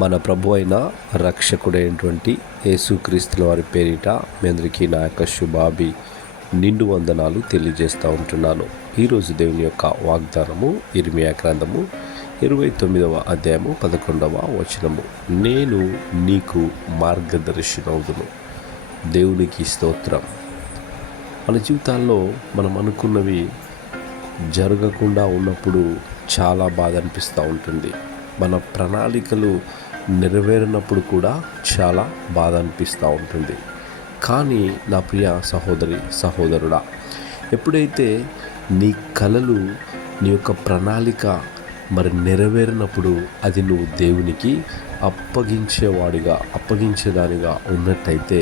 మన ప్రభు అయిన రక్షకుడైనటువంటి యేసుక్రీస్తుల వారి పేరిట మీ అందరికీ నా యొక్క శుభాభి నిండు వందనాలు తెలియజేస్తూ ఉంటున్నాను. ఈరోజు దేవుని యొక్క వాగ్దానము ఇర్మియా గ్రంథము 29వ అధ్యాయము 11వ వచనము. నేను నీకు మార్గదర్శినవుదును. దేవునికి స్తోత్రం. మన జీవితాల్లో మనం అనుకున్నవి జరగకుండా ఉన్నప్పుడు చాలా బాధ అనిపిస్తూ ఉంటుంది. మన ప్రణాళికలు నెరవేరినప్పుడు కూడా చాలా బాధ అనిపిస్తూ ఉంటుంది. కానీ నా ప్రియ సహోదరి సహోదరుడా, ఎప్పుడైతే నీ కలలు నీ యొక్క ప్రణాళిక నెరవేరినప్పుడు అది నువ్వు దేవునికి అప్పగించేదానిగా ఉన్నట్టయితే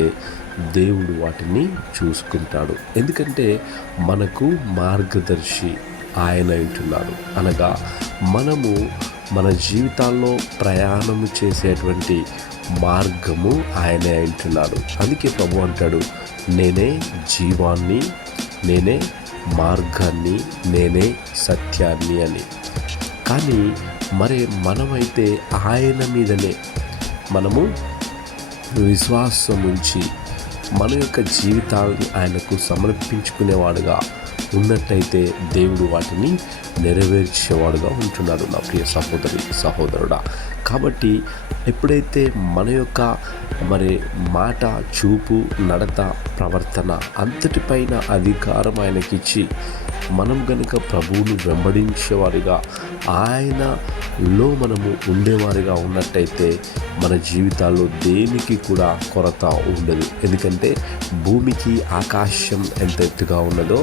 దేవుడు వాటిని చూసుకుంటాడు. ఎందుకంటే మనకు మార్గదర్శి ఆయన అంటున్నాడు. అనగా మనము మన జీవితాల్లో ప్రయాణము చేసేటువంటి మార్గము ఆయనే అంటున్నాడు. అందుకే ప్రభు అంటాడు, నేనే జీవాన్ని, నేనే మార్గాన్ని, నేనే సత్యాన్ని అని. కానీ మనమైతే ఆయన మీదనే మనము విశ్వాసం ఉంచి మన యొక్క జీవితాన్ని ఆయనకు సమర్పించుకునేవాడుగా ఉన్నట్టయితే దేవుడు వాటిని నెరవేర్చేవాడుగా ఉంటున్నాడు. నా ప్రియ సహోదరి సహోదరుడా, కాబట్టి ఎప్పుడైతే మన యొక్క మాట, చూపు, నడత, ప్రవర్తన అంతటిపైన అధికారం ఆయనకిచ్చి మనం గనుక ప్రభువును వెంబడించేవారిగా ఆయనలో మనము ఉండేవారిగా ఉన్నట్టయితే మన జీవితాల్లో దేనికి కూడా కొరత ఉండదు. ఎందుకంటే భూమికి ఆకాశం ఎంత ఎత్తుగా ఉన్నదో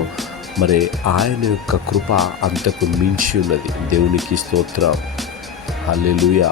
ఆయన యొక్క కృప అంతకు మించి ఉన్నది. దేవునికి స్తోత్రం. హల్లెలూయా.